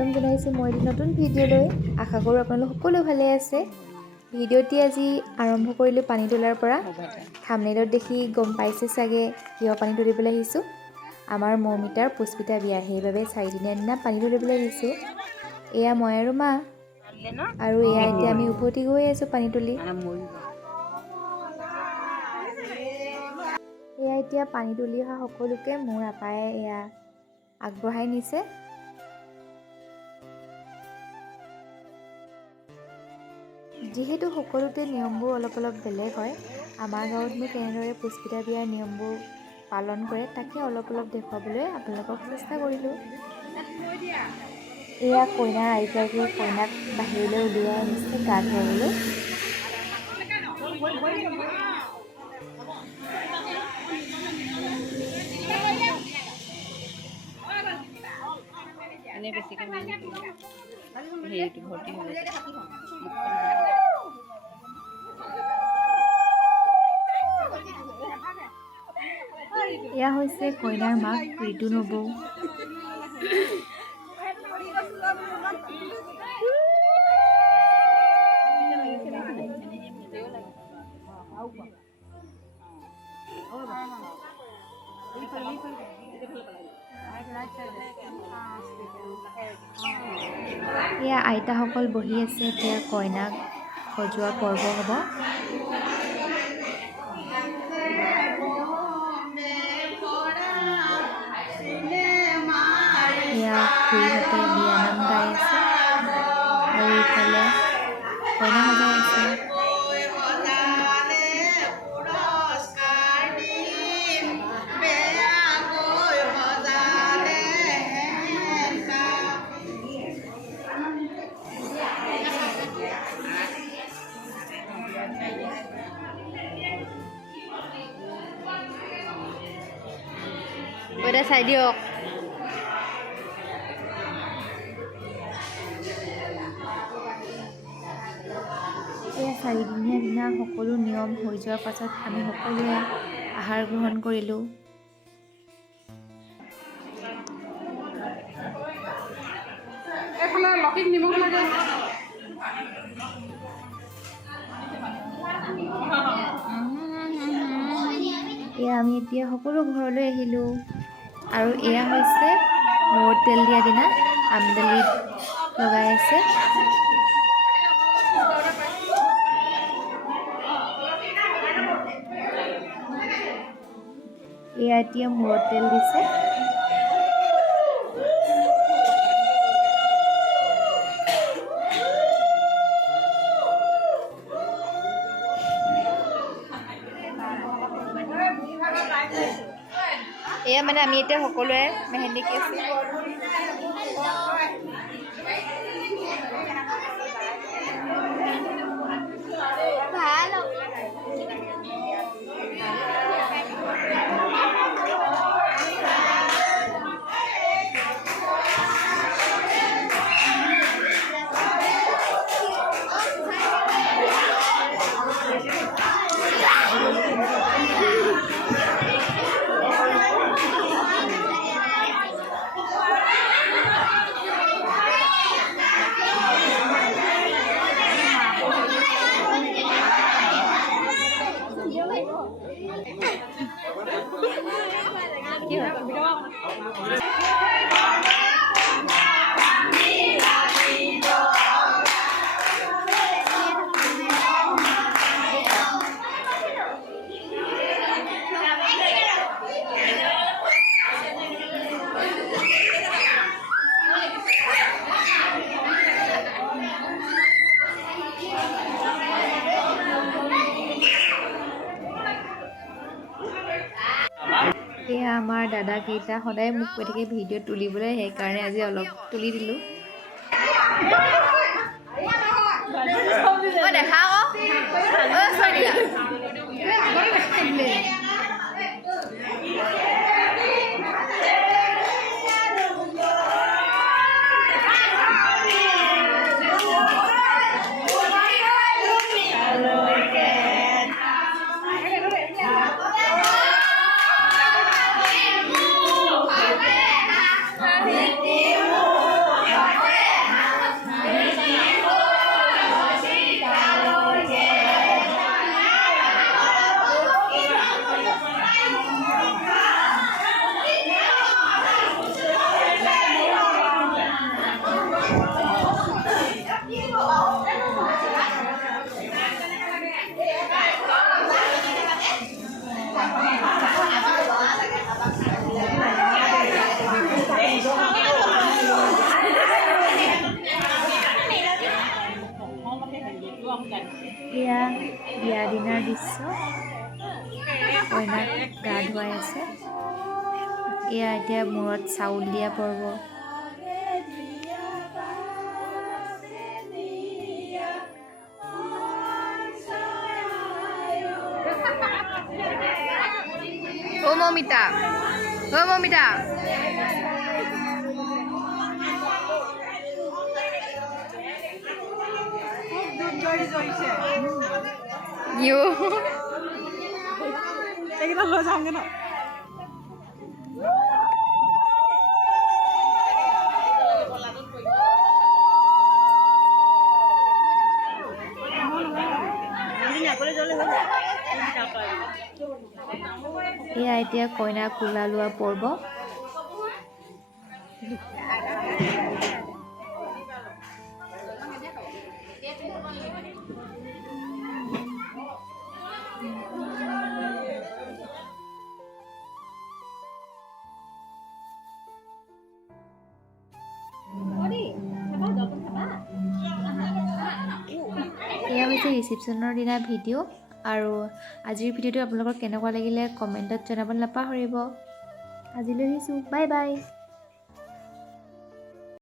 স্বাগতম জনাইছোঁ মই এটি নতুন ভিডিঅ'লৈ। আশা কৰোঁ আপোনালোক সকলো ভালে আছে। ভিডিঅ'টি আজি আৰম্ভ কৰিলোঁ পানী তোলাৰ পৰা। থাম্বনেইলত দেখি গম পাইছে চাগে কিয় পানী তুলিবলৈ আহিছোঁ। আমাৰ মৌমিতাৰ পুষ্পিতা বিয়া, সেইবাবে 4 দিনীয়া দিনা পানী তুলিবলৈ আহিছোঁ। এয়া মই আৰু মা, আৰু এয়া এতিয়া আমি উভতি গৈ আছোঁ পানী তুলি। এয়া এতিয়া পানী তুলি অহা সকলোকে মোৰ আপায়ে এয়া আগবঢ়াই নিছে। যিহেতু সকলোতে নিয়মবোৰ অলপ বেলেগ হয়, আমাৰ গাঁৱতনো কেনেদৰে পুষ্পিতা বিয়াৰ নিয়মবোৰ পালন কৰে তাকে অলপ দেখুৱাবলৈ আপোনালোকক চেষ্টা কৰিলোঁ। এয়া কইনাৰ আইতাকে কইনাক বাহিৰলৈ উলিয়াই আনিছে গা ধুৱাবলৈ। এয়া হৈছে কইনাৰ মাক ঋতু নবৌ। এয়া আইতাসকল বহি আছে, এতিয়া কইনাক সজোৱা পৰ্ব হ'ব। এয়া খুৰীহঁতে বিয়ানাম গাই আছে আৰু ইফালে কইনা সজাই আছে। চাই দিয়ক। এয়া 4 দিনীয়া দিনা সকলো নিয়ম হৈ যোৱাৰ পাছত আমি সকলোৱে আহাৰ গ্ৰহণ কৰিলোঁ। এয়া আমি এতিয়া সকলো ঘৰলৈ আহিলোঁ, আৰু এয়া হৈছে মূৰত তেল দিয়া দিনা আমদালিত লগাই আছে। এয়া এতিয়া মূৰত তেল দিছে। এয়া মানে আমি এতিয়া সকলোৱে মেহেন্দি কি আছে এয়া আমাৰ দাদাকেইটা সদায় মোক কৈ থাকে ভিডিঅ' তুলিবলৈ, সেইকাৰণে আজি অলপ তুলি দিলোঁ। দেখা এয়া বিয়া দিনাৰ দৃশ্য কইনাক গা ধুৱাই আছে এয়া এতিয়া মূৰত চাউল দিয়া পৰ্ব ও মমিতা ইউ এইকেইটা লৈ যাওঁগে ন এয়া এতিয়া কইনা কোলা লোৱা পৰ্ব এয়া হৈছে ৰিচিপশ্যনৰ দিনা ভিডিঅ' আৰু আজিৰ ভিডিঅ'টো আপোনালোকৰ কেনেকুৱা লাগিলে কমেণ্টত জনাবলৈ নাপাহৰিব আজিলৈ আহিছোঁ বাই বাই